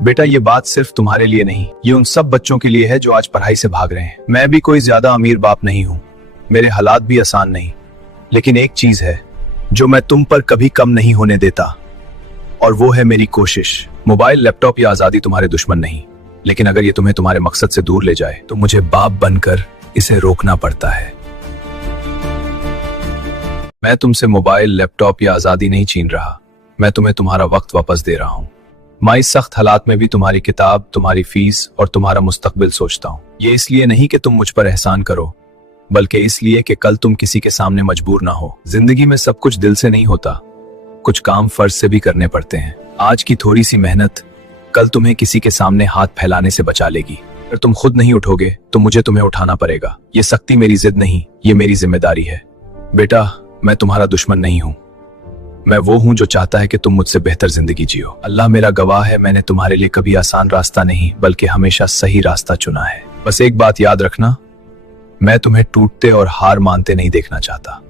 बेटा ये बात सिर्फ तुम्हारे लिए नहीं, ये उन सब बच्चों के लिए है जो आज पढ़ाई से भाग रहे हैं। मैं भी कोई ज्यादा अमीर बाप नहीं हूँ, मेरे हालात भी आसान नहीं, लेकिन एक चीज है जो मैं तुम पर कभी कम नहीं होने देता, और वो है मेरी कोशिश। मोबाइल, लैपटॉप या आजादी तुम्हारे दुश्मन नहीं, लेकिन अगर ये तुम्हें तुम्हारे मकसद से दूर ले जाए तो मुझे बाप बनकर इसे रोकना पड़ता है। मैं तुमसे मोबाइल, लैपटॉप या आजादी नहीं छीन रहा, मैं तुम्हें तुम्हारा वक्त वापस दे रहा हूँ। मैं इस सख्त हालात में भी तुम्हारी किताब, तुम्हारी फीस और तुम्हारा मुस्तकबिल सोचता हूँ। ये इसलिए नहीं कि तुम मुझ पर एहसान करो, बल्कि इसलिए कि कल तुम किसी के सामने मजबूर ना हो। जिंदगी में सब कुछ दिल से नहीं होता, कुछ काम फर्ज से भी करने पड़ते हैं। आज की थोड़ी सी मेहनत कल तुम्हें किसी के सामने हाथ फैलाने से बचा लेगी। अगर तुम खुद नहीं उठोगे तो मुझे तुम्हें उठाना पड़ेगा। ये सख्ती मेरी जिद नहीं, ये मेरी जिम्मेदारी है। बेटा, मैं तुम्हारा दुश्मन नहीं हूँ, मैं वो हूँ जो चाहता है कि तुम मुझसे बेहतर जिंदगी जियो। अल्लाह मेरा गवाह है, मैंने तुम्हारे लिए कभी आसान रास्ता नहीं बल्कि हमेशा सही रास्ता चुना है। बस एक बात याद रखना, मैं तुम्हें टूटते और हार मानते नहीं देखना चाहता।